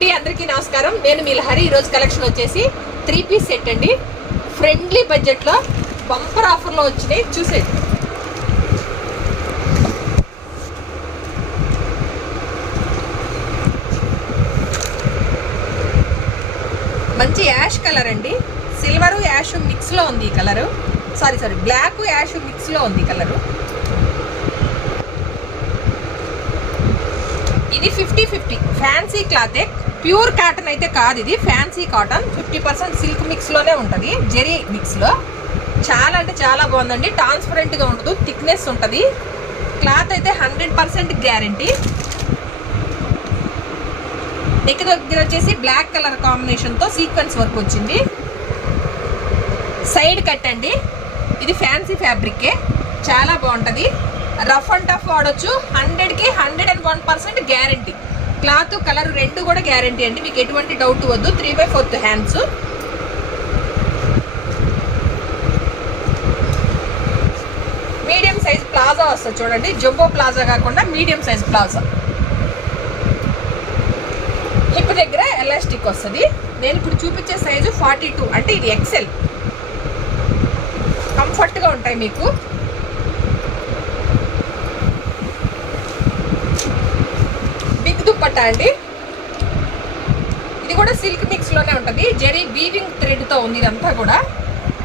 అందరికీ నమస్కారం. నేను మీ లహరి. ఈరోజు రోజు కలెక్షన్ వచ్చేసి త్రీ పీస్ సెట్ అండి. ఫ్రెండ్లీ బడ్జెట్లో బంపర్ ఆఫర్లో వచ్చినాయి. చూసేది మంచి యాష్ కలర్ అండి. సిల్వర్ యాష్ మిక్స్లో ఉంది ఈ colour sorry sorry black ash మిక్స్లో ఉంది కలరు ఇది ఫిఫ్టీ ఫిఫ్టీ ఫ్యాన్సీ క్లాతే ప్యూర్ కాటన్ అయితే కాదు ఇది. Fancy cotton fifty percent silk మిక్స్లోనే ఉంటుంది. జెరీ మిక్స్లో చాలా అంటే చాలా బాగుందండి. ట్రాన్స్పరెంట్గా ఉండదు థిక్నెస్ ఉంటుంది. క్లాత్ అయితే హండ్రెడ్ పర్సెంట్ గ్యారంటీ నెక్ దగ్గర వచ్చేసి బ్లాక్ కలర్ కాంబినేషన్తో సీక్వెన్స్ వర్క్ వచ్చింది. సైడ్ కట్ అండి. ఇది ఫ్యాన్సీ ఫ్యాబ్రికే చాలా బాగుంటుంది. రఫ్ అండ్ టఫ్ వాడొచ్చు. హండ్రెడ్కి hundred and one percent guarantee cloth colour రెండు కూడా గ్యారంటీ అండి. మీకు ఎటువంటి డౌట్ వద్దు. Three by fourth hands medium size palazzo వస్తుంది చూడండి. జంబో ప్లాజా కాకుండా మీడియం సైజ్ ప్లాజా. హిప్ దగ్గర ఎలాస్టిక్ వస్తుంది. నేను ఇప్పుడు చూపించే సైజు ఫార్టీ టూ అంటే ఇది ఎక్సెల్ కంఫర్ట్గా ఉంటాయి మీకు. బిగ్ అండి. ఇది కూడా సిల్క్ మిక్స్లోనే ఉంటుంది. జెరీ వీవింగ్ థ్రెడ్తో ఉంది ఇదంతా కూడా.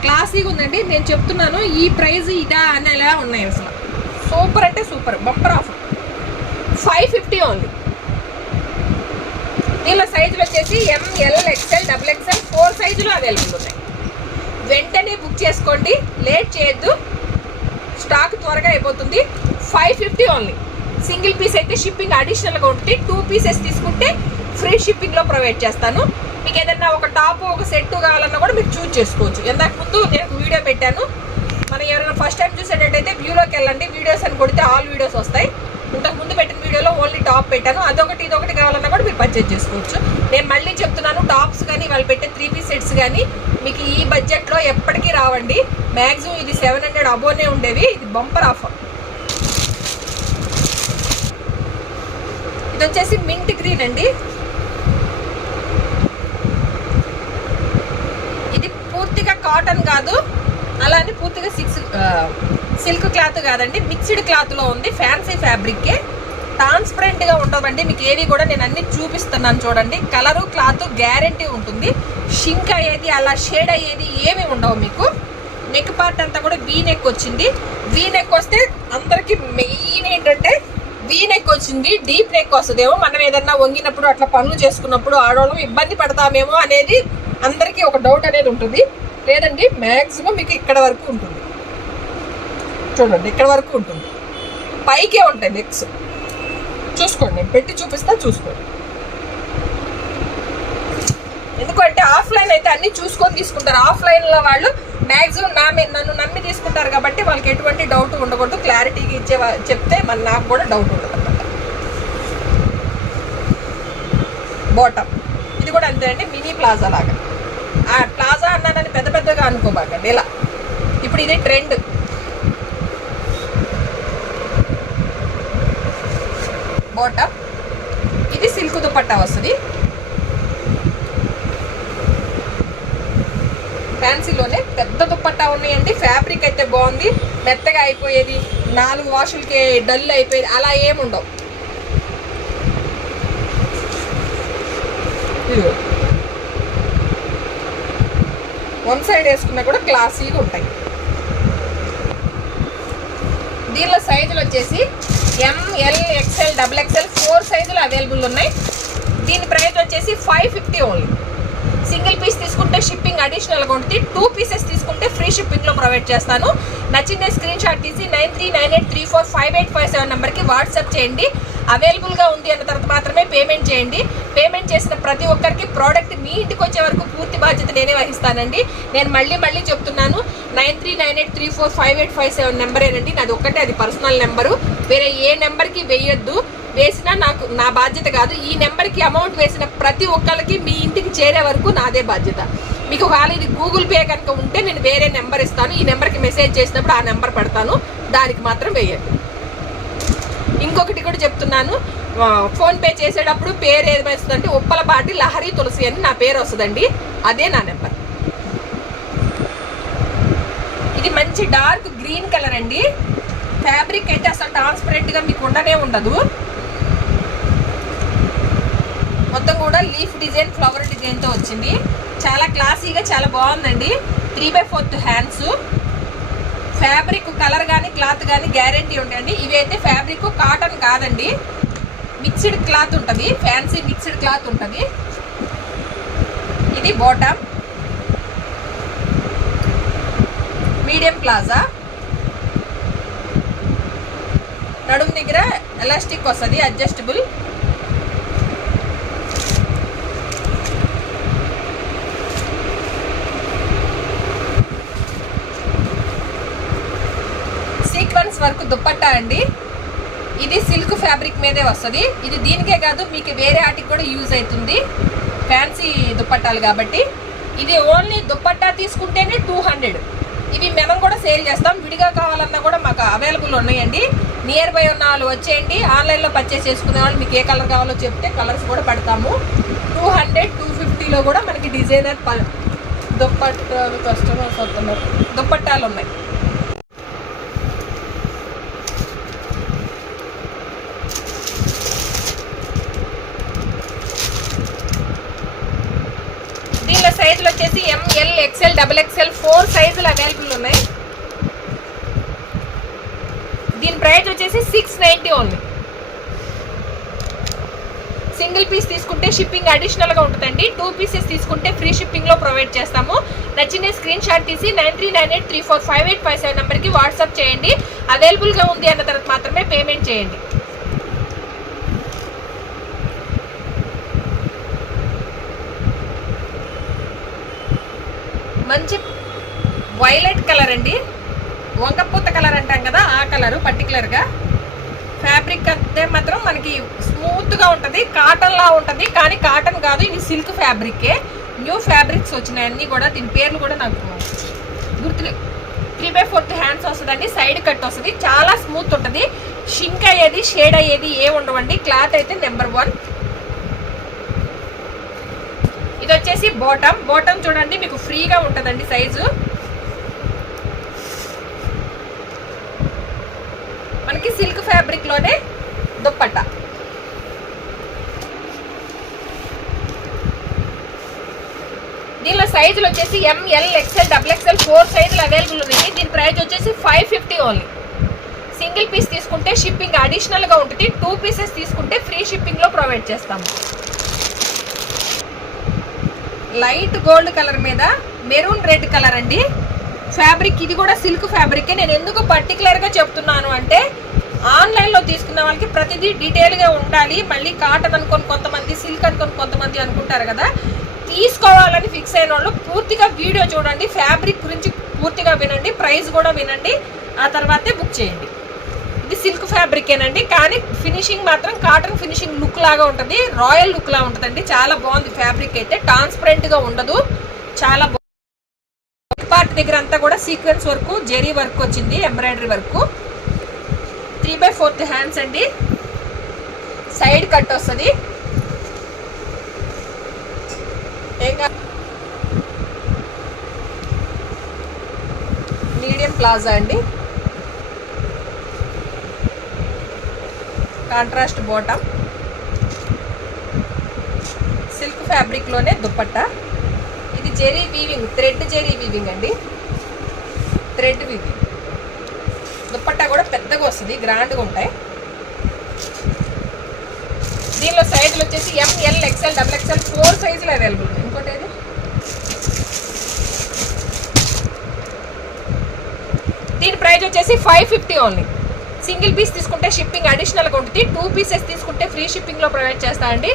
క్లాసీగా ఉందండి. నేను చెప్తున్నాను ఈ ప్రైజ్ ఇదా అనేలా ఉన్నాయి అసలు. సూపర్ అంటే super bumper offer five fifty only దీనిలో సైజులు వచ్చేసి ML XL double XL four సైజులు అవైలబుల్ ఉన్నాయి. వెంటనే బుక్ చేసుకోండి. లేట్ చేయొద్దు. స్టాక్ త్వరగా అయిపోతుంది. Five fifty only single piece అయితే షిప్పింగ్ అడిషనల్గా ఉంటుంది టూ పీసెస్ తీసుకుంటే ఫ్రీ షిప్పింగ్లో ప్రొవైడ్ చేస్తాను. మీకు ఏదైనా ఒక టాప్ ఒక సెట్ కావాలన్నా కూడా మీరు చూజ్ చేసుకోవచ్చు. ఇందాక ముందు నేను వీడియో పెట్టాను. మనం ఎవరైనా ఫస్ట్ టైం చూసేటట్టయితే వ్యూలోకి వెళ్ళండి. వీడియోస్ అని కొడితే ఆల్ వీడియోస్ వస్తాయి. ఇంతకు ముందు పెట్టిన వీడియోలో ఓన్లీ టాప్ పెట్టాను. అదొకటి ఇదొకటి కావాలన్నా కూడా మీరు పర్చేజ్ చేసుకోవచ్చు. నేను మళ్ళీ చెప్తున్నాను టాప్స్ కానీ వాళ్ళు పెట్టే త్రీ పీస్ సెట్స్ కానీ మీకు ఈ బడ్జెట్లో ఎప్పటికీ రావండి. మ్యాక్సిమం ఇది సెవెన్ హండ్రెడ్ అబోనే ఉండేవి. ఇది బంపర్ ఆఫర్ ఇది వచ్చేసి మింట్ గ్రీన్ అండి. ఇది పూర్తిగా కాటన్ కాదు అలానే పూర్తిగా సిక్స్ సిల్క్ క్లాత్ కాదండి మిక్స్డ్ క్లాత్లో ఉంది ఫ్యాన్సీ ఫ్యాబ్రిక్కే. ట్రాన్స్పరెంట్గా ఉండవండి మీకు ఏవి కూడా నేను అన్ని చూపిస్తున్నాను చూడండి. కలరు క్లాత్ గ్యారంటీ ఉంటుంది. షింక్ అయ్యేది అలా షేడ్ అయ్యేది ఏమి ఉండవు మీకు. నెక్ పార్ట్ అంతా కూడా వీ నెక్ వచ్చింది. వీ నెక్ వస్తే అందరికీ మెయిన్ ఏంటంటే వీ నెక్ వచ్చింది డీప్ నెక్ వస్తుందేమో మనం ఏదన్నా వంగినప్పుడు అట్లా పనులు చేసుకున్నప్పుడు ఆడవాళ్ళం ఇబ్బంది పడతామేమో అనేది అందరికీ ఒక డౌట్ అనేది ఉంటుంది. లేదండి మ్యాక్సిమం మీకు ఇక్కడ వరకు ఉంటుంది. చూడండి ఇక్కడ వరకు ఉంటుంది. పైకే ఉంటాయి నెక్స్ చూసుకోండి నేను పెట్టి చూపిస్తా చూసుకోండి. ఎందుకంటే ఆఫ్లైన్ అయితే అన్ని చూసుకొని తీసుకుంటారు. ఆఫ్లైన్లో వాళ్ళు మ్యాక్సిమం నా నన్ను నమ్మి తీసుకుంటారు కాబట్టి వాళ్ళకి ఎటువంటి డౌట్ ఉండకూడదు. క్లారిటీగా ఇచ్చే చెప్తే మన నాకు కూడా డౌట్ ఉండదు అనమాట బాటమ్ ఇది కూడా అంతే అండి మినీ ప్లాజా లాగా. ఆ ప్లాజా అన్నానని పెద్ద పెద్దగా అనుకోబాకండి ఇలా. ఇప్పుడు ఇది ట్రెండ్ బాటమ్ ఇది సిల్క్ దుపట్టా వస్తుంది. ఫ్యాన్సీలోనే పెద్ద దుప్పట్టా ఉన్నాయండి. ఫ్యాబ్రిక్ అయితే బాగుంది. మెత్తగా అయిపోయేది. నాలుగు వాషులకి డల్ అయిపోయేది. అలా ఏముండవు వన్ సైడ్ వేసుకున్నా కూడా క్లాసీగా ఉంటాయి. దీనిలో సైజులు వచ్చేసి ML XL double XL four సైజులు అవైలబుల్ ఉన్నాయి. దీని ప్రైస్ వచ్చేసి five fifty only single piece తీసుకుంటే షిప్పింగ్ అడిషనల్గా ఉంటుంది. టూ పీసెస్ తీసుకుంటే ఫ్రీ షిప్పింగ్లో ప్రొవైడ్ చేస్తాను. నచ్చిందే స్క్రీన్ షాట్ తీసి nine three nine eight three four five eight five seven నెంబర్కి వాట్సాప్ చేయండి. అవైలబుల్గా ఉంది అన్న తర్వాత మాత్రమే పేమెంట్ చేయండి. పేమెంట్ చేసిన ప్రతి ఒక్కరికి ప్రోడక్ట్ మీ ఇంటికి వచ్చే వరకు పూర్తి బాధ్యత నేనే వహిస్తానండి. నేను మళ్ళీ మళ్ళీ చెప్తున్నాను. Nine three nine eight three four five eight five seven నెంబరేనండి. నాది ఒక్కటే అది పర్సనల్ నెంబరు. వేరే ఏ నెంబర్కి వేయొద్దు. వేసినా నాకు నా బాధ్యత కాదు. ఈ నెంబర్కి అమౌంట్ వేసిన ప్రతి ఒక్కరికి మీ ఇంటికి చేరే వరకు నాదే బాధ్యత. మీకు ఒకవేళ ఇది గూగుల్ పే కనుక ఉంటే నేను వేరే నెంబర్ ఇస్తాను. ఈ నెంబర్కి మెసేజ్ చేసినప్పుడు ఆ నెంబర్ పెడతాను. దానికి మాత్రం వేయండి ఇంకొకటి కూడా చెప్తున్నాను. ఫోన్పే చేసేటప్పుడు పేరు ఏది వస్తుందంటే ఉప్పలపాటి లహరి తులసి అని నా పేరు వస్తుందండి. అదే నా నెంబర్. ఇది మంచి డార్క్ గ్రీన్ కలర్ అండి. ఫ్యాబ్రిక్ అయితే అసలు ట్రాన్స్పరెంట్గా మీకు ఉండనే ఉండదు. మొత్తం కూడా లీఫ్ డిజైన్ ఫ్లవర్ డిజైన్తో వచ్చింది. చాలా క్లాసీగా చాలా బాగుందండి. Three by fourth hands. Fabric colour కానీ క్లాత్ కానీ గ్యారంటీ ఉంటాయండి ఇవి అయితే ఫ్యాబ్రిక్ కాటన్ కాదండి. మిక్స్డ్ క్లాత్ ఉంటుంది. ఫ్యాన్సీ మిక్స్డ్ క్లాత్ ఉంటుంది. ఇది బాటమ్. Medium plaza. నడుము దగ్గర ఎలాస్టిక్ వస్తుంది అడ్జస్టబుల్ సీక్వెన్స్ వర్క్ దుప్పట్టా అండి. ఇది సిల్క్ ఫ్యాబ్రిక్ మీదే వస్తుంది. ఇది దీనికే కాదు మీకు వేరే వాటికి కూడా యూజ్ అవుతుంది. ఫ్యాన్సీ దుప్పట్టాలు కాబట్టి. ఇది ఓన్లీ దుప్పట్టా తీసుకుంటేనే టూ హండ్రెడ్. ఇవి మనం కూడా సేల్ చేస్తాం. విడిగా కావాలన్నా కూడా మాకు అవైలబుల్ ఉన్నాయండి. నియర్ బై ఉన్న వాళ్ళు వచ్చేయండి. ఆన్లైన్లో పర్చేస్ చేసుకునే వాళ్ళు మీకు ఏ కలర్ కావాలో చెప్తే కలర్స్ కూడా పెడతాము. టూ హండ్రెడ్ టూ ఫిఫ్టీలో కూడా మనకి డిజైనర్ దుప్పట్ దుప్పట్టాలు కస్టమర్స్ వస్తున్నారు. దుప్పట్టాలు ఉన్నాయి దీనిలో సైజులు వచ్చేసి ML XL double XL four సైజులు అవైలబుల్ ఉన్నాయి. దీని ప్రైస్ వచ్చేసి six ninety only single piece తీసుకుంటే షిప్పింగ్ అడిషనల్గా ఉంటుందండి. టూ పీసెస్ తీసుకుంటే ఫ్రీ షిప్పింగ్లో ప్రొవైడ్ చేస్తాము. నచ్చిన స్క్రీన్ షాట్ తీసి nine three nine eight three four five eight five seven నెంబర్కి వాట్సాప్ చేయండి. అవైలబుల్గా ఉంది అన్న తర్వాత మాత్రమే పేమెంట్ చేయండి. మంచి వైలెట్ కలర్ అండి. వంగపూత కలర్ అంటాం కదా ఆ కలరు పర్టికులర్గా ఫ్యాబ్రిక్ అయితే మాత్రం మనకి స్మూత్గా ఉంటుంది కాటన్లా ఉంటుంది కానీ కాటన్ కాదు ఇది సిల్క్ ఫ్యాబ్రికే న్యూ ఫ్యాబ్రిక్స్ వచ్చినాయి అన్నీ కూడా దీని పేర్లు కూడా నాకు గుర్తులేవు త్రీ బై ఫోర్త్ హ్యాండ్స్ వస్తుందండి సైడ్ కట్ వస్తుంది చాలా స్మూత్ ఉంటుంది. షింక్ అయ్యేది షేడ్ అయ్యేది ఏ ఉండవండి క్లాత్ అయితే నెంబర్ వన్ ఇది వచ్చేసి బాటమ్ బాటమ్ చూడండి మీకు ఫ్రీగా ఉంటుందండి సైజు మనకి సిల్క్ ఫ్యాబ్రిక్లోనే దుప్పట్ట. దీనిలో సైజులు వచ్చేసి ML XL double XL four సైజులు అవైలబుల్ ఉన్నాయి. దీని ప్రైస్ వచ్చేసి five fifty only single piece తీసుకుంటే షిప్పింగ్ అడిషనల్గా ఉంటుంది. టూ పీసెస్ తీసుకుంటే ఫ్రీ షిప్పింగ్లో ప్రొవైడ్ చేస్తాము. లైట్ గోల్డ్ కలర్ మీద మెరూన్ రెడ్ కలర్ అండి. ఫ్యాబ్రిక్ ఇది కూడా సిల్క్ ఫ్యాబ్రికే నేను ఎందుకు పర్టికులర్గా చెప్తున్నాను అంటే ఆన్లైన్లో తీసుకున్న వాళ్ళకి ప్రతిదీ డీటెయిల్గా ఉండాలి. మళ్ళీ కాటన్ అనుకొని కొంతమంది సిల్క్ అనుకొని కొంతమంది అనుకుంటారు కదా. తీసుకోవాలని ఫిక్స్ అయిన వాళ్ళు పూర్తిగా వీడియో చూడండి. ఫ్యాబ్రిక్ గురించి పూర్తిగా వినండి. ప్రైస్ కూడా వినండి. ఆ తర్వాతే బుక్ చేయండి. సిల్క్ ఫ్యాబ్రికేనండి కానీ ఫినిషింగ్ మాత్రం కాటన్ ఫినిషింగ్ లుక్ లాగా ఉంటుంది. రాయల్ లుక్ లా ఉంటుందండి. చాలా బాగుంది ఫ్యాబ్రిక్ అయితే. ట్రాన్స్పరెంట్గా ఉండదు. చాలా పార్ట్ దగ్గర అంతా కూడా సీక్వెన్స్ వర్క్ జెరీ వర్క్ వచ్చింది embroidery work three by fourth hands అండి. సైడ్ కట్ వస్తుంది. మీడియం ప్లాజా అండి. Contrast bottom. సిల్క్ ఫ్యాబ్రిక్లోనే దుప్పట్టా. ఇది zari weaving thread zari weaving అండి. Thread weaving. దుప్పట్టా కూడా పెద్దగా వస్తుంది గ్రాండ్గా ఉంటాయి. దీనిలో సైజులు వచ్చేసి M L XL double XL four సైజులు అవైలబుల్ ఇంకోటి ఏది? దీని ప్రైస్ వచ్చేసి five fifty only single piece తీసుకుంటే షిప్పింగ్ అడిషనల్గా ఉంటుంది. టూ పీసెస్ తీసుకుంటే ఫ్రీ షిప్పింగ్లో ప్రొవైడ్ చేస్తామండి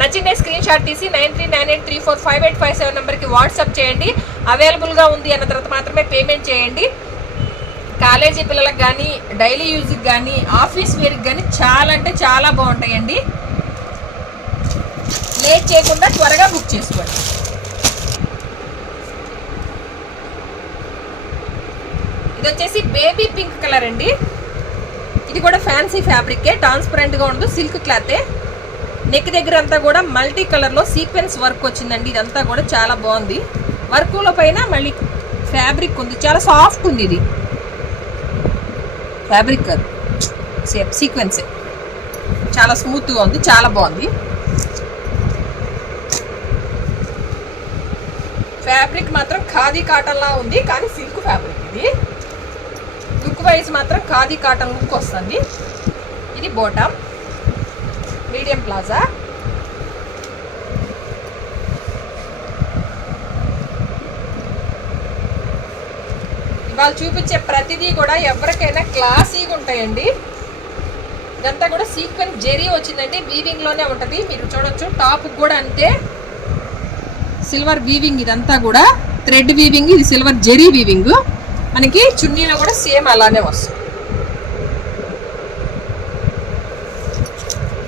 నచ్చిన స్క్రీన్ షాట్ తీసి nine three nine eight three four five eight five seven నెంబర్కి వాట్సాప్ చేయండి. అవైలబుల్గా ఉంది అన్న తర్వాత మాత్రమే పేమెంట్ చేయండి. కాలేజీ పిల్లలకు కానీ డైలీ యూజ్కి కానీ ఆఫీస్ వేర్కి కానీ చాలా అంటే చాలా బాగుంటాయండి. లేట్ చేయకుండా త్వరగా బుక్ చేసుకోండి. ఇది వచ్చేసి బేబీ పింక్ కలర్ అండి. ఇది కూడా ఫ్యాన్సీ ఫ్యాబ్రికే ట్రాన్స్పరెంట్గా ఉండదు సిల్క్ క్లాతే నెక్ దగ్గర అంతా కూడా మల్టీ కలర్లో సీక్వెన్స్ వర్క్ వచ్చిందండి ఇదంతా కూడా చాలా బాగుంది. వర్కుల పైన మళ్ళీ ఫ్యాబ్రిక్ ఉంది చాలా సాఫ్ట్ ఉంది ఇది. ఫ్యాబ్రిక్ కాదు సీక్వెన్సే చాలా స్మూత్గా ఉంది చాలా బాగుంది. ఫ్యాబ్రిక్ మాత్రం ఖాదీ కాటన్లా ఉంది కానీ సిల్క్ ఫ్యాబ్రిక్ ఇది. వైజ్ మాత్రం ఖాదీ కాటన్ లుక్ వస్తుంది. ఇది బోటమ్ మీడియం ప్లాజా ఇవాళ చూపించే ప్రతిదీ కూడా ఎవరికైనా క్లాసీగా ఉంటాయండి. ఇదంతా కూడా సీక్వెన్స్ జెరీ వచ్చిందండి. వీవింగ్లోనే ఉంటుంది. మీరు చూడొచ్చు. టాప్ కూడా అంతే. సిల్వర్ వీవింగ్ ఇదంతా కూడా. థ్రెడ్ వీవింగ్ ఇది సిల్వర్ జెరీ వీవింగ్ మనకి చున్నీలో కూడా సేమ్ అలానే వస్తుంది.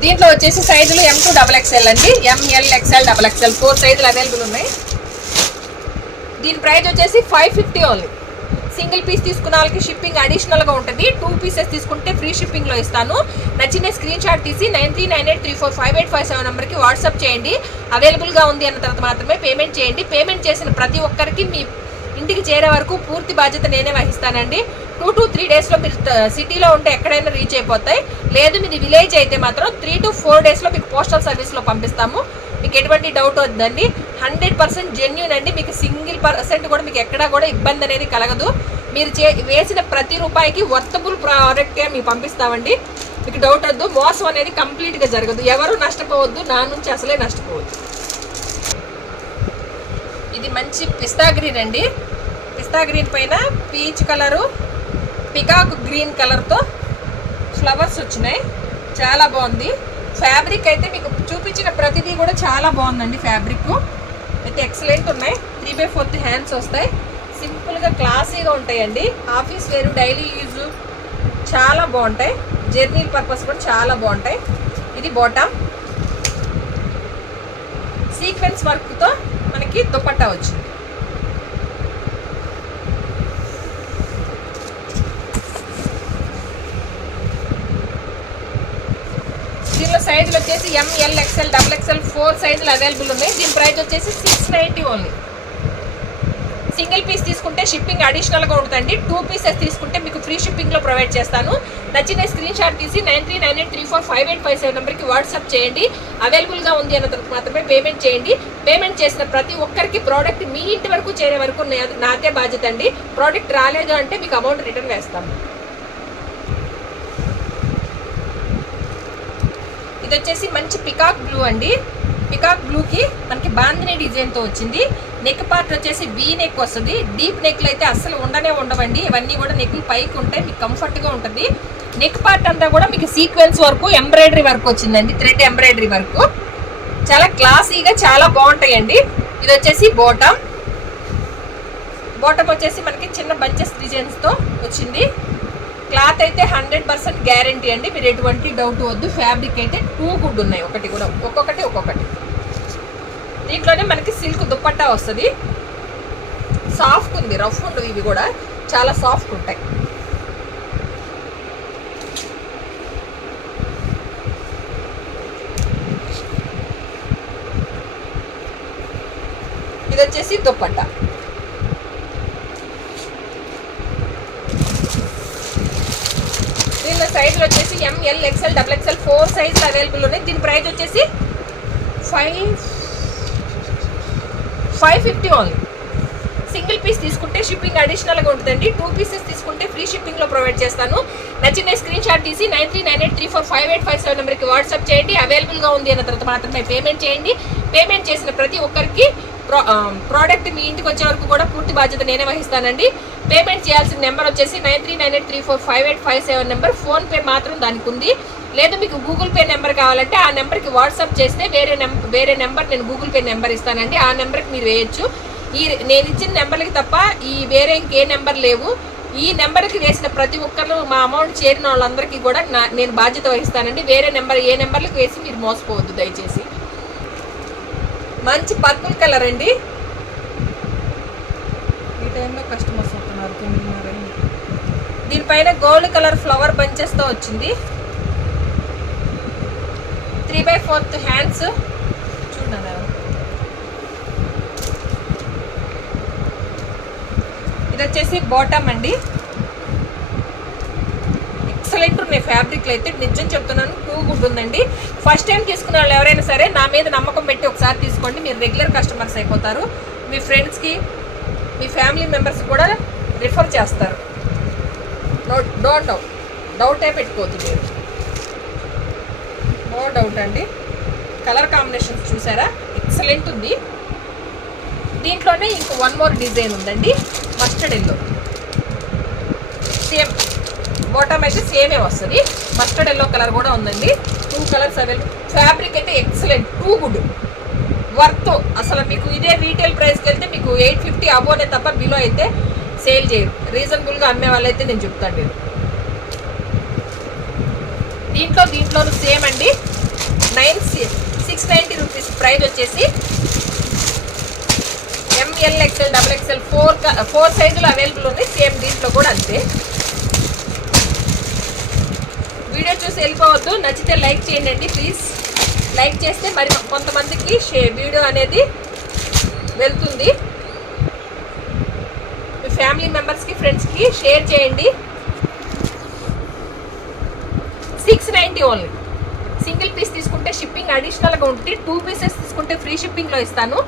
దీంట్లో వచ్చేసి సైజులు ఎం టూ డబల్ ఎక్స్ఎల్ అండి. M L XL double XL four సైజులు అవైలబుల్ ఉన్నాయి. దీని ప్రైస్ వచ్చేసి five fifty only single piece తీసుకున్న వాళ్ళకి షిప్పింగ్ అడిషనల్గా ఉంటుంది. టూ పీసెస్ తీసుకుంటే ఫ్రీ షిప్పింగ్లో ఇస్తాను. నచ్చిన స్క్రీన్ షాట్ తీసి nine three nine eight three four five eight five seven నెంబర్కి వాట్సాప్ చేయండి. అవైలబుల్గా ఉంది అన్న తర్వాత మాత్రమే పేమెంట్ చేయండి. పేమెంట్ చేసిన ప్రతి ఒక్కరికి మీ ఇంటికి చేరే వరకు పూర్తి బాధ్యత నేనే వహిస్తానండి. టూ టు త్రీ డేస్లో మీరు సిటీలో ఉంటే ఎక్కడైనా రీచ్ అయిపోతాయి. లేదు మీది విలేజ్ అయితే మాత్రం త్రీ టు ఫోర్ డేస్లో మీకు పోస్టల్ సర్వీస్లో పంపిస్తాము. మీకు ఎటువంటి డౌట్ వద్దండి. హండ్రెడ్ పర్సెంట్ జెన్యున్ అండి. మీకు సింగిల్ పర్సెంట్ కూడా మీకు ఎక్కడా కూడా ఇబ్బంది అనేది కలగదు. మీరు చే వేసిన ప్రతి రూపాయికి వర్తబుల్ ప్రోడక్ట్గా మీకు పంపిస్తామండి. మీకు డౌట్ వద్దు. మోసం అనేది కంప్లీట్గా జరగదు. ఎవరు నష్టపోవద్దు. నా నుంచి అసలే నష్టపోవద్దు. ఇది మంచి పిస్తా గ్రీన్ అండి. పిస్తా గ్రీన్ పైన పీచ్ కలరు పికాక్ గ్రీన్ కలర్తో ఫ్లవర్స్ వచ్చినాయి. చాలా బాగుంది. ఫ్యాబ్రిక్ అయితే మీకు చూపించిన ప్రతిదీ కూడా చాలా బాగుందండి ఫ్యాబ్రిక్ అయితే ఎక్సలెంట్ ఉన్నాయి. త్రీ బై ఫోర్త్ హ్యాండ్స్ వస్తాయి. సింపుల్గా క్లాసీగా ఉంటాయండి. ఆఫీస్ వేరు డైలీ యూజ్ చాలా బాగుంటాయి. జర్నీ పర్పస్ కూడా చాలా బాగుంటాయి. ఇది బాటమ్. సీక్వెన్స్ వర్క్తో మనకి దుపట్టా వచ్చింది. దీనిలో సైజులు వచ్చేసి M L XL double XL four సైజులు అవైలబుల్ ఉన్నాయి. దీని ప్రైస్ వచ్చేసి six ninety only single piece తీసుకుంటే షిప్పింగ్ అడిషనల్గా ఉంటుందండి. టూ పీసెస్ తీసుకుంటే మీకు ఫ్రీ షిప్పింగ్లో ప్రొవైడ్ చేస్తాను. నచ్చిన స్క్రీన్ షాట్ తీసి nine three nine eight three four five eight five seven నెంబర్కి వాట్సాప్ చేయండి. అవైలబుల్గా ఉంది అన్న తర్వాత మాత్రమే పేమెంట్ చేయండి. పేమెంట్ చేసిన ప్రతి ఒక్కరికి ప్రోడక్ట్ మీ ఇంటి వరకు చేరే వరకు నా- నాదే బాధ్యత అండి. ప్రోడక్ట్ రాలేదు అంటే మీకు అమౌంట్ రిటర్న్ వేస్తాము. ఇది వచ్చేసి మంచి పికాక్ బ్లూ అండి. పికాక్ బ్లూకి మనకి బాందిని డిజైన్తో వచ్చింది. నెక్ పార్ట్ వచ్చేసి వీ నెక్ వస్తుంది. డీప్ నెక్లు అయితే అస్సలు ఉండనే ఉండవండి. ఇవన్నీ కూడా నెక్లు పైకి ఉంటాయి. మీకు కంఫర్ట్గా ఉంటుంది. నెక్ పార్ట్ అంతా కూడా మీకు సీక్వెన్స్ వరకు ఎంబ్రాయిడరీ వర్క్ వచ్చిందండి. థ్రెడ్ ఎంబ్రాయిడరీ వర్క్ చాలా క్లాసీగా చాలా బాగుంటాయండి. ఇది వచ్చేసి బోటమ్ బాటమ్ వచ్చేసి మనకి చిన్న బంచెస్ డిజైన్స్తో వచ్చింది. క్లాత్ అయితే హండ్రెడ్ పర్సెంట్ గ్యారంటీ అండి. మీరు ఎటువంటి డౌట్ వద్దు. ఫ్యాబ్రిక్ అయితే టూ గుడ్ ఉన్నాయి. ఒకటి కూడా. ఒక్కొక్కటి ఒక్కొక్కటి. దీంట్లోనే మనకి సిల్క్ దుప్పట్టా వస్తుంది. సాఫ్ట్ ఉంది. రఫ్ ఉండవు ఇవి కూడా. చాలా సాఫ్ట్ ఉంటాయి. ఇది వచ్చేసి దుప్పట్టా దీనిలో సైజులు వచ్చేసి M L XL double XL four సైజులు అవైలబుల్ ఉన్నాయి. దీని ప్రైస్ వచ్చేసి five five fifty only single piece తీసుకుంటే షిప్పింగ్ అడిషనల్గా ఉంటుందండి. టూ పీసెస్ తీసుకుంటే ఫ్రీ షిప్పింగ్లో ప్రొవైడ్ చేస్తాను. నచ్చిన స్క్రీన్ షాట్ తీసి nine three nine eight three four five eight five seven నెంబర్కి వాట్సాప్ చేయండి. అవైలబుల్గా ఉంది అన్న తర్వాత మాత్రమే పేమెంట్ చేయండి. పేమెంట్ చేసిన ప్రతి ఒక్కరికి ప్రోడక్ట్ మీ ఇంటికి వచ్చే వరకు కూడా పూర్తి బాధ్యత నేనే వహిస్తానండి. పేమెంట్ చేయాల్సిన నెంబర్ వచ్చేసి nine three nine eight three four five eight five seven number. PhonePe మాత్రం దానికి ఉంది. లేదు మీకు గూగుల్ పే నెంబర్ కావాలంటే ఆ నెంబర్కి వాట్సాప్ చేస్తే వేరే నెంబర్ వేరే నెంబర్ నేను గూగుల్ పే నెంబర్ ఇస్తానండి. ఆ నెంబర్కి మీరు వేయొచ్చు. ఈ నేను ఇచ్చిన నెంబర్కి తప్ప ఈ వేరే ఇంకే నెంబర్ లేవు. ఈ నెంబర్కి వేసిన ప్రతి ఒక్కరు మా అమౌంట్ చేరిన వాళ్ళందరికీ కూడా నా నేను బాధ్యత వహిస్తానండి. వేరే నెంబర్ ఏ నెంబర్లకు వేసి మీరు మోసపోవద్దు దయచేసి. మంచి పర్పుల్ కలర్ అండి. ఈ టైంలో కస్టమర్స్ వస్తున్నారు తొమ్మిదిన్నర దీనిపైన గోల్డ్ కలర్ ఫ్లవర్ బంచెస్తో వచ్చింది. Three by fourth hands. చూడండి. ఇది వచ్చేసి బాటమ్ అండి. ఎక్సలెంట్ ఉన్నాయి ఫ్యాబ్రిక్లు అయితే నిజం చెప్తున్నాను టూ గుడ్ ఉందండి ఫస్ట్ టైం తీసుకున్న వాళ్ళు ఎవరైనా సరే నా మీద నమ్మకం పెట్టి ఒకసారి తీసుకోండి. మీరు రెగ్యులర్ కస్టమర్స్ అయిపోతారు. మీ ఫ్రెండ్స్కి మీ ఫ్యామిలీ మెంబర్స్ కూడా రిఫర్ చేస్తారు. నో డోంట్ డౌట్ డౌటే పెట్టుకోవద్దు మీరు. నో డౌట్ అండి. కలర్ కాంబినేషన్స్ చూసారా? ఎక్సలెంట్ ఉంది. దీంట్లోనే ఇంకో వన్ మోర్ డిజైన్ ఉందండి. మస్టర్డ్ ఎల్లో సేమ్ బాటమ్ అయితే సేమే వస్తుంది. మస్టర్డ్ ఎల్లో కలర్ కూడా ఉందండి. టూ కలర్స్ అవైలబుల్ ఫ్యాబ్రిక్ అయితే ఎక్సలెంట్ టూ గుడ్ వర్త్ అసలు మీకు ఇదే రీటైల్ ప్రైస్కి వెళ్తే మీకు ఎయిట్ ఫిఫ్టీ అబోనే తప్ప బిలో అయితే సేల్ చేయరు. రీజనబుల్గా అమ్మే వాళ్ళైతే నేను చెప్తాను మీరు దీంట్లో దీంట్లోనూ సేమ్ అండి. Nine six ninety rupees price వచ్చేసి M L XL double XL four four సైజులు అవైలబుల్ ఉంది సేమ్ దీంట్లో కూడా అంతే. వీడియో చూసి వెళ్ళిపోవద్దు. నచ్చితే లైక్ చేయండి. ప్లీజ్ లైక్ చేస్తే మరి కొంతమందికి షే వీడియో అనేది వెళ్తుంది. మీ ఫ్యామిలీ మెంబర్స్కి ఫ్రెండ్స్కి షేర్ చేయండి. Six ninety only. Single piece తీసుకుంటే షిప్పింగ్ అడిషనల్గా ఉంటుంది టూ పీసెస్ తీసుకుంటే ఫ్రీ షిప్పింగ్లో ఇస్తాను.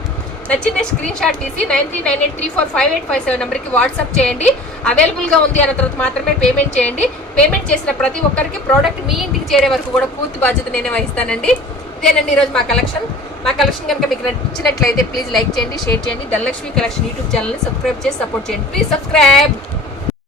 నచ్చిందే స్క్రీన్ షాట్ తీసి nine three nine eight three four five eight five seven నెంబర్కి వాట్సాప్ చేయండి. అవైలబుల్గా ఉంది అన్న తర్వాత మాత్రమే పేమెంట్ చేయండి. పేమెంట్ చేసిన ప్రతి ఒక్కరికి ప్రోడక్ట్ మీ ఇంటికి చేరే వరకు కూడా పూర్తి బాధ్యత నేనే వహిస్తానండి. ఇదేనండి ఈరోజు మా కలెక్షన్ మా కలెక్షన్ కనుక మీకు నచ్చినట్లయితే ప్లీజ్ లైక్ చేయండి షేర్ చేయండి. ధనలక్ష్మి కలెక్షన్ యూట్యూబ్ ఛానల్ని సబ్స్క్రైబ్ చేసి సపోర్ట్ చేయండి. Please subscribe